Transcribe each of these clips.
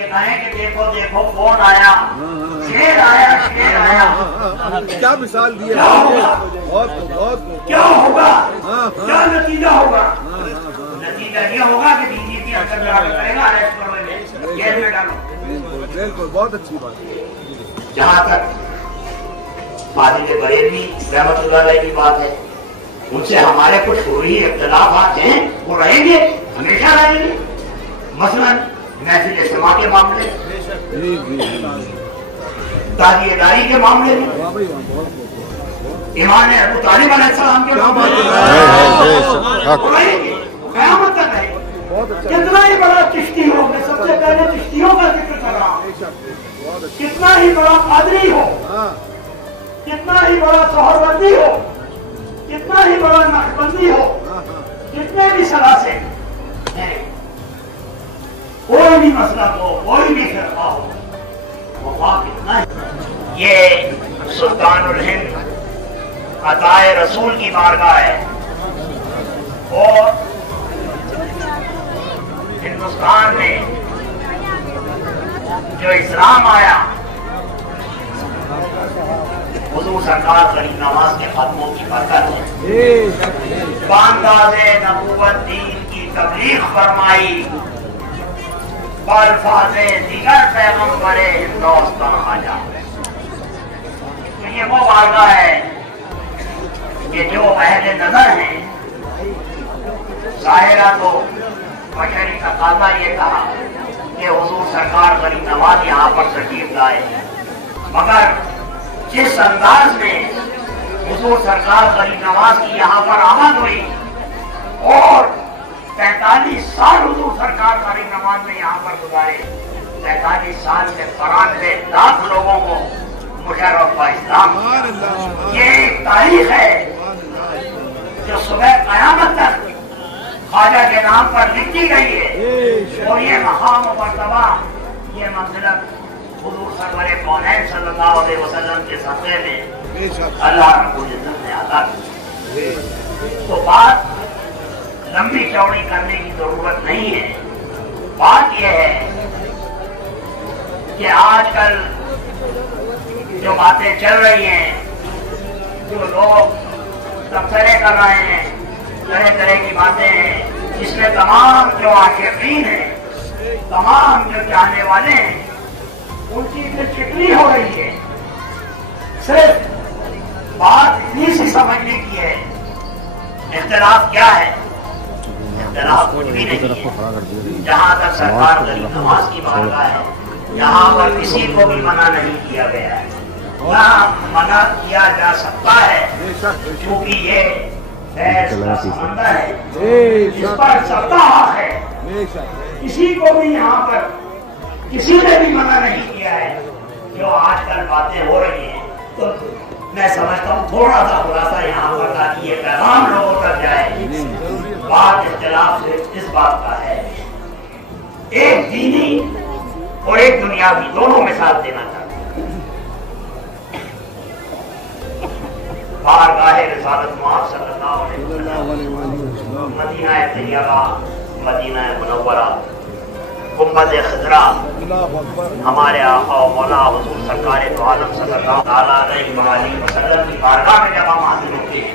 कि देखो देखो कौन आया, शेर आया, शेर आया। क्या मिसाल दी है, बहुत बहुत क्या होगा, क्या नतीजा होगा? नतीजा ये होगा कि बीजेपी अंदर करेगा, अरेस्ट करो, जेल में डालो। बिल्कुल, बहुत अच्छी बात है। जहाँ तक फाजिल बरेलवी रहमतुल्लाह अलैह की बात है, उनसे हमारे कुछ हुई इख्तिलाफात हैं, वो रहेंगे, हमेशा रहेंगे। मसलन महफिल इज्तिमा के मामले, ताज़ियेदारी के मामले में, इमाम अबू तालिब अलैहिस्सलाम के मामले में रहेंगे, क़यामत तक रहेंगे। कितना ही बड़ा चिश्ती हो, मैं सबसे पहले चिश्तियों का जिक्र कर रहा हूँ, कितना ही बड़ा कादरी हो, कितना ही बड़ा सोहरवर्दी हो, कितना ही बड़ा नक्शबंदी हो, कितने भी सलासे हैं, कोई भी मसला हो, कोई भी फिरका हो, वफा कितना है। ये सुल्तानुल हिंद अताए रसूल की बारगाह है और हिंदुस्तान में जो इस्लाम आया, हुजूर सरकार गरीब नवाज के खत्मों की बरकत है। बांदाज़े नबूवत दीन की तबलीग फरमाई, अल्फाज़े दिगर पैगम्बरे हिंदुस्तान आजा। तो ये वो बारगाह है कि जो अहले नजर हैं, ज़ाहिरा तो बशरी तकाज़ा ये कहा कि हुजूर सरकार गरीब नवाज यहाँ पर तशरीफ लाए, मगर जिस अंदाज में हुजूर सरकार गरीब नवाज की यहाँ पर आमद हुई और 45 साल हुजूर सरकार गरीब नवाज ने यहाँ पर गुजारे, 45 साल में 92 लाख लोगों को मुशर्रफ का इस्लाम, ये एक तारीख है जो सुबह क़यामत तक ख्वाजा के नाम पर लिखी गई है। और ये मकाम और मर्तबा, ये मंजिलत हुजूर सरवरे कौनैन सल्लल्लाहु अलैहि वसल्लम के सदक़े में अल्लाह रब्बुल इज़्ज़त ने अता की। तो बात लंबी चौड़ी करने की जरूरत नहीं है। बात यह है कि आजकल जो बातें चल रही हैं, जो लोग तबसरे कर रहे हैं, तरह तरह की बातें हैं, इसमें तमाम जो आशिकीन हैं, तमाम जो चाहने वाले हैं, उनकी चिकनी हो रही है। सिर्फ बात इतनी सी समझने की है, इख्तिलाफ क्या है? इख्तिलाफ कुछ भी नहीं है। जहाँ तक सरकार गरीब नवाज की बारगाह है, यहाँ पर किसी को भी मना नहीं किया गया है, ना मना किया जा सकता है, क्योंकि ये समंदर है जिस पर सत्ता है। किसी को भी यहाँ पर किसी ने भी मना नहीं किया है। जो आजकल बातें हो रही हैं, तो मैं समझता हूँ थोड़ा सा खुलासा यहाँ पर, ताकि ये पैगाम लोगों तक जाए। बात इख्तिलाफ से इस बात का है, एक दीनी और एक दुनियावी, दोनों मिसाल देना चाहता हूँ। बारगाहे रिसालत मुआज़ सल्लल्लाहु अलैहि वसल्लम, मदीना तैयबा, मदीना मुनव्वरा, गुंबद खज़रा, हमारे आका और मौला हुजूर सरकार दो आलम सल्लल्लाहु अलैहि वसल्लम की बारगाह में जब हम हाजिर होते हैं,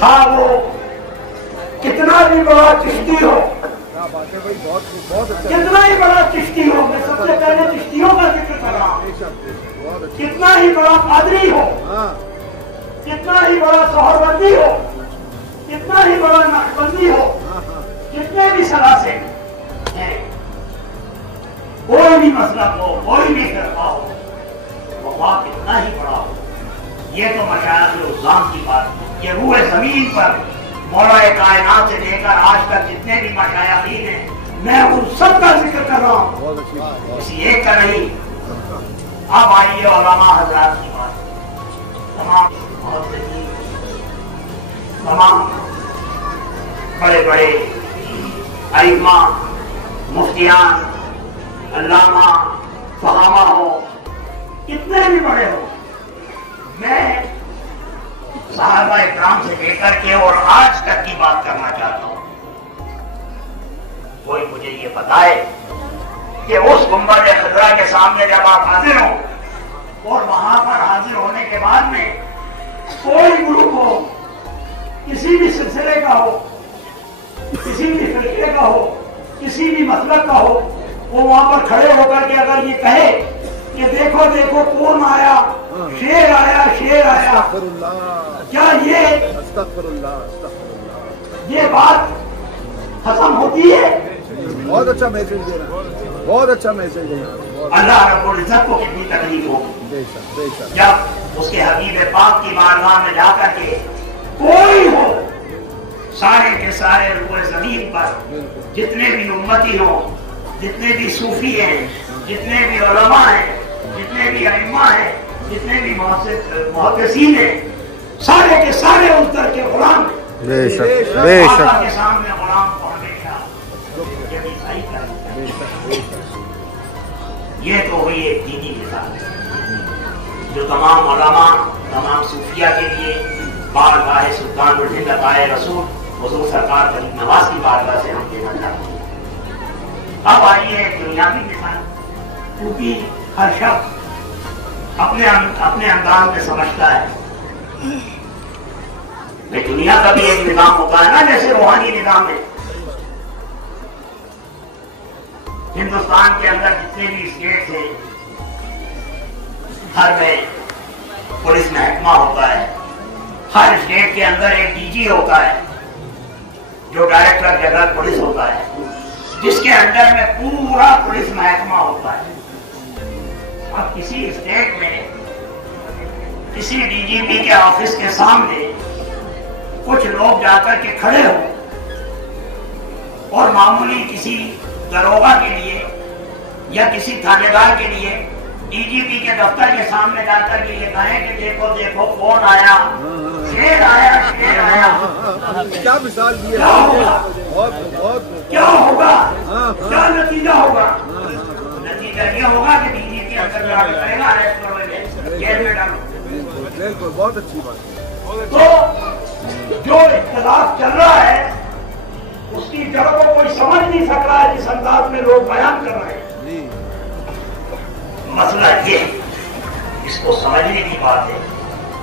हाँ वो कितना भी बड़ा चिश्ती हो, कितना ही बड़ा चिश्ती हो, मैं सबसे पहले चिश्तियों का जिक्र कर रहा हूँ, कितना ही बड़ा कादरी हो, कितना ही बड़ा सोहरवर्दी हो, कितना ही बड़ा नक्शबंदी हो, कितने भी सलासे हैं, कोई भी मसला हो, कोई भी फिरका हो, वफा कितना ही बड़ा हो। ये तो मशाइख़-ए-उज़्ज़ाम की बात है। ये रूह जमीन पर मौला कायनात से लेकर आज तक जितने भी मशाइख़ीन हैं, मैं उन सब का जिक्र कर रहा हूँ, किसी एक का नहीं। अब आइए उलमा हज़रात की बात, तमाम बड़े बड़े अइम्मा, मुफ्तियान, अल्लामा, फहामा हो, कितने भी बड़े हो, मैं सहाबा इकराम से लेकर के और आज तक की बात करना चाहता हूं। कोई मुझे ये बताए कि उस गुंबद खजरा के सामने जब आप हाजिर हो और वहां पर हाजिर होने के बाद में कोई ग्रुप हो, किसी भी सिलसिले का हो, किसी भी फिरके का हो, किसी भी मसलक का हो, वो वहां पर खड़े होकर के अगर ये कहे कि देखो देखो कौन आया, शेर आया, शेर आया, क्या ये बात खत्म होती है? बहुत अच्छा मैसेज दे रहा है, बहुत अच्छा मैसेज दे रहा है। अल्लाह रब्बुल इज्जत को कितनी तकलीफ होगी जब उसके हबीब पाक की बारगाह में जाकर के कोई हो, सारे के सारे पूरे जमीन पर जितने भी उम्मती हो, जितने भी सूफी हैं, जितने भी उलमा हैं, जितने भी अइम्मा हैं, जितने भी मुहद्दिसीन हैं, सारे के सारे उस दर के गुलाम आका के सामने गुलाम को हमेशा ये तो हुई एक दीनी मिसाल जो तमाम उलमा, तमाम सूफिया के लिए बारगाह सुल्तान अताए रसूल हुजूर सरकार गरीब नवाज की बारगाह से हम देना चाहते हैं। अब आइए दुनियावी मिसाल, क्योंकि हर शख्स अपने अंदाज में समझता है। दुनिया का भी एक निजाम होता है ना, जैसे रूहानी निजाम है। हिंदुस्तान के अंदर जितने भी स्टेट हैं, हर में पुलिस महकमा होता है। हर स्टेट के अंदर एक डीजी होता है जो डायरेक्टर जनरल पुलिस होता है, जिसके अंडर में पूरा पुलिस महकमा होता है। अब किसी स्टेट में किसी डीजीपी के ऑफिस के सामने कुछ लोग जाकर के खड़े हो और मामूली किसी दरोगा के लिए या किसी थानेदार के लिए डीजीपी के दफ्तर के सामने जाकर के ये कहें कि देखो देखो कौन आया, शेर आया, शेर आया। क्या मिसाल दी है, बहुत क्या होगा, क्या नतीजा होगा? नतीजा ये होगा कि डीजीपी अंदर जाकर करेगा अरेस्ट करो, जेल में डालो। बिल्कुल, बहुत अच्छी बात। तो जो इख्तिलाफ चल रहा है उसकी जड़ को कोई समझ नहीं सक रहा है जिस अंदाज में लोग बयान कर रहे हैं। मसला ये इसको समझने की बात है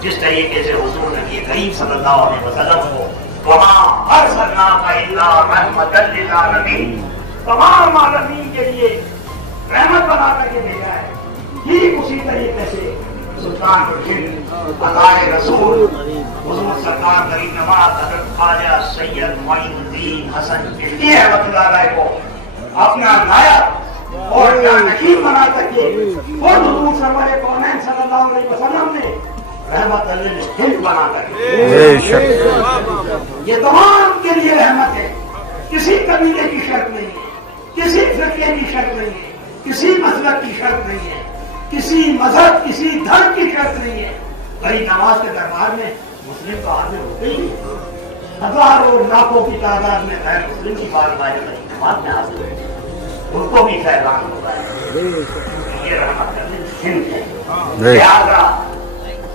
जिस तरीके से हुजूर नबी करीम सल्लल्लाहु अलैहि वसल्लम को वहां अर्सलनाका इल्ला रहमतल लिल आलमीन, तमाम आलमीन के लिए रहमत बना करके भेजा है। ठीक उसी तरीके से सुल्तान अताए रसूल हुजूर सरकार गरीब नवाज हज़रत ख्वाजा सैयद मोइनुद्दीन हसन चिश्ती रहमतुल्लाह अलैह को अपना नायब और नकीब बना करके और हुजूर सरवर कौनैन सल्लल्लाहु अलैहि वसल्लम ने रहमत लिल हिंद बना करके ये तमाम के लिए रहमत है। किसी कबीले की शर्त नहीं है, किसी फिरके की शर्त नहीं है, किसी मजहब की शर्त नहीं है, किसी मजहब, किसी धर्म की शर्त नहीं है। गरीब नवाज के दरबार में मुस्लिम तो हाजिर होते ही हजारों लाखों की तादाद में गैर मुस्लिम की बारगाह गरीब नवाज में हाजिर होते, उनको भी फैलान होता है। ये रहमत हिंद है। लिहाजा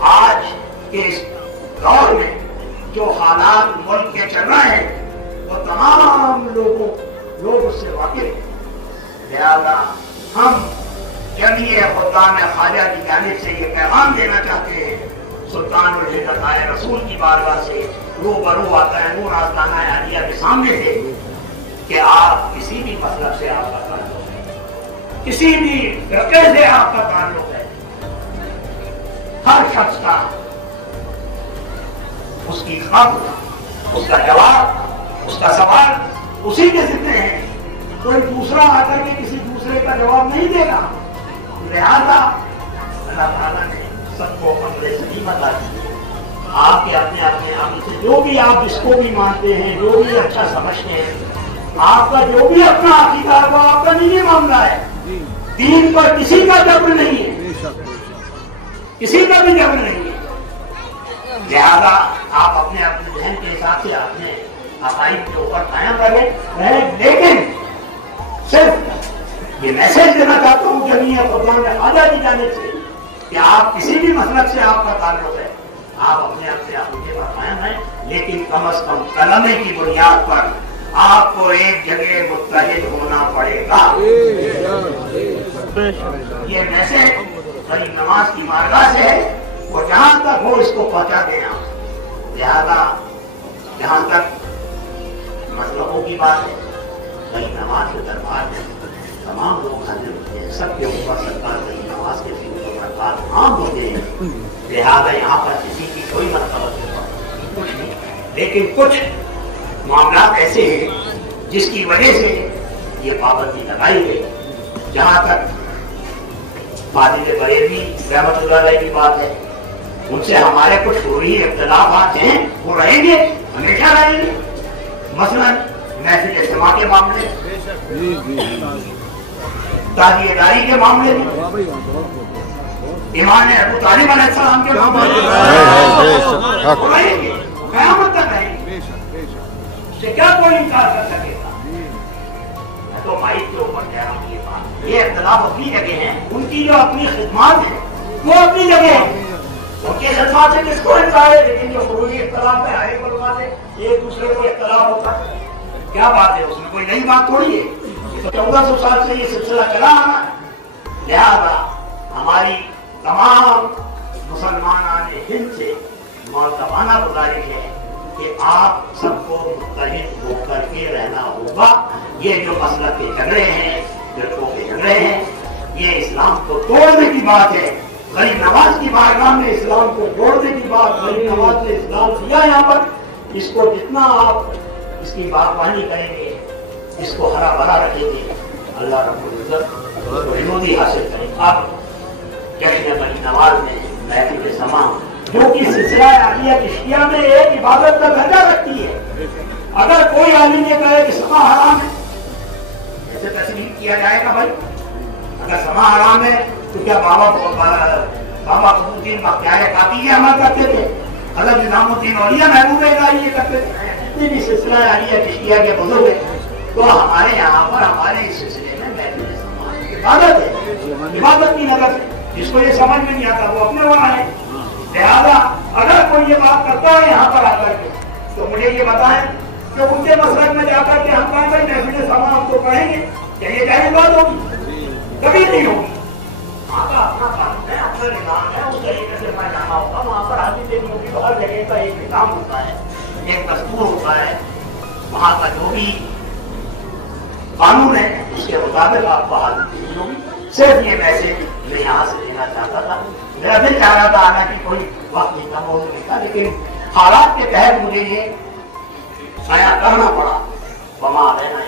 आज के इस दौर में जो हालात मुल्क के चल रहे हैं वो तमाम लोग उससे वाकिफ हैं। लिहाजा हम जमीय खुदाम ख्वाजा की जानिब से ये पैगाम देना चाहते हैं सुल्तान अताए रसूल की बारगाह से रूबरू आता है नूर आस्ताना आलिया के सामने से कि आप किसी भी मसलब से आपका ताल्लुक है, किसी भी फिरके से आपका ताल्लुक है, हर शख्स का उसकी खबर, उसका जवाब, उसका सवाल उसी के जिम्मे है। कोई दूसरा आकर के किसी दूसरे का जवाब नहीं देगा। लिहाजा अल्लाह ताला ने सबको अमले सही बता दी। आपके अपने अपने अमल से जो भी आप जिसको भी मानते हैं, जो भी अच्छा समझते हैं, आपका जो भी अपना अकीदा है वो आपका निजी मामला है। दीन पर किसी का जब्र नहीं है, किसी का भी जब्र नहीं है। लिहाजा आप अपने अपने जहन के हिसाब से अपने अकाइद के ऊपर कायम रहें, लेकिन सिर्फ ये मैसेज देना चाहता हूँ जमीय खुदाम ख्वाजा की जानिब से कि आप किसी भी मसलक से आपका ताल्लुक है, आप अपने आप से अकीदे पर कायम हैं, लेकिन कम अज कम कलमे की बुनियाद पर आपको एक जगह मुत्तहिद होना पड़ेगा। ये मैसेज गरीब नवाज की मार्गा से है, वो जहां तक हो इसको पहुंचा देना। लिहाजा जहां तक मसलकों की बात है, गरीब नवाज के दरबार में तमाम लोग हाजिर होते हैं, सबके ऊपर सरकार गरीब नवाज के आम होते हैं। लिहाजा यहाँ पर किसी की कोई मतलब कुछ नहीं, लेकिन कुछ मामला ऐसे हैं जिसकी वजह से ये पाबंदी लगाई गई। जहां तक फाजिल बरेलवी रहमतुल्लाह अलैह की बात है, उनसे हमारे कुछ फुरूई इख्तिलाफात हैं, वो रहेंगे, हमेशा रहेंगे। मसलन महफिल इज्तिमा के मामले, ताज़ियेदारी के मामले में, इमाम अबू तालिब अलैहिस्सलाम के मामले में रहेंगे, क़यामत तक रहेंगे। इससे क्या कोई इनकार कर सकेगा? मैं तो माइक के ऊपर कह रहा हूँ ये बात। ये इख्तिलाफ अपनी जगह है, उनकी जो अपनी खिदमत है वो अपनी जगह है, उनके खिदमत से किसको इनकार है। लेकिन जो फुरूई इख्तिलाफ है, आए बलवा से एक दूसरे को इख्तिलाफ होता है, क्या बात है? उसमें कोई नई बात थोड़ी है। तो 1400 साल से ये सिलसिला चला आ रहा है। लिहाजा हमारी तमाम मुसलमान हिंद से मौतबाना गुजारिश है कि आप सबको मुत्तहिद होकर के रहना होगा। ये जो मसलक के झगड़े हैं, फिरकों के झगड़े हैं, ये इस्लाम को तोड़ने की बात है। गरीब नवाज की बारगाह में इस्लाम को तोड़ने की बात, गरीब नवाज ने इस्लाम दिया यहाँ पर, इसको जितना आप इसकी बागवानी करेंगे, इसको हरा भरा रखेंगे, अल्लाह रब्बुल इज्जत विनोदी हासिल करेंगे। अब जश्न गरीब नवाज में महफिल समा जो कि सिलसिला आलिया चिश्तिया में एक इबादत का दर्जा रखती है। अगर कोई आलिम ये कहे कि समा हराम है, ऐसे तस्लीम किया जाएगा भाई? अगर समा हराम है तो क्या बाबा कबूद्दीन बख्तियार काकी ये अमल करते थे? अगर निजामुद्दीन औलिया महबूब ये करते थे? जितने भी सिलसिला आलिया चिश्तिया के बुजुर्ग है, तो हमारे यहाँ पर हमारे इस सिलसिले में महफिल समा इबादत है, इबादत की नजर से। जिसको ये समझ में नहीं आता वो अपने वहां है। लिहाजा अगर कोई ये बात करता है यहाँ पर आकर के, तो मुझे ये बताएं कि उनके मसलक में जाकर के हम कहाँ गए महफिल समा हमको पढ़ेंगे? क्या ये जाहिर बात होगी? कभी नहीं होगी। वहाँ का अपना कानून है, अपना निजाम है, उस तरीके से मैं जाना होगा। वहाँ पर हाजिर देनी होगी, तो हर जगह का एक निजाम होता है, एक दस्तूर होता है, वहाँ का जो भी कानून है उसके मुताबिक आपको हाजिर देनी होगी। सिर्फ ये मैसेज मैं यहाँ से देना चाहता था। मेरा दिल चाह रहा था आना की कोई वक्त नहीं था, मौजूद नहीं था, लेकिन हालात के तहत मुझे ये आया करना पड़ा। वमा रहना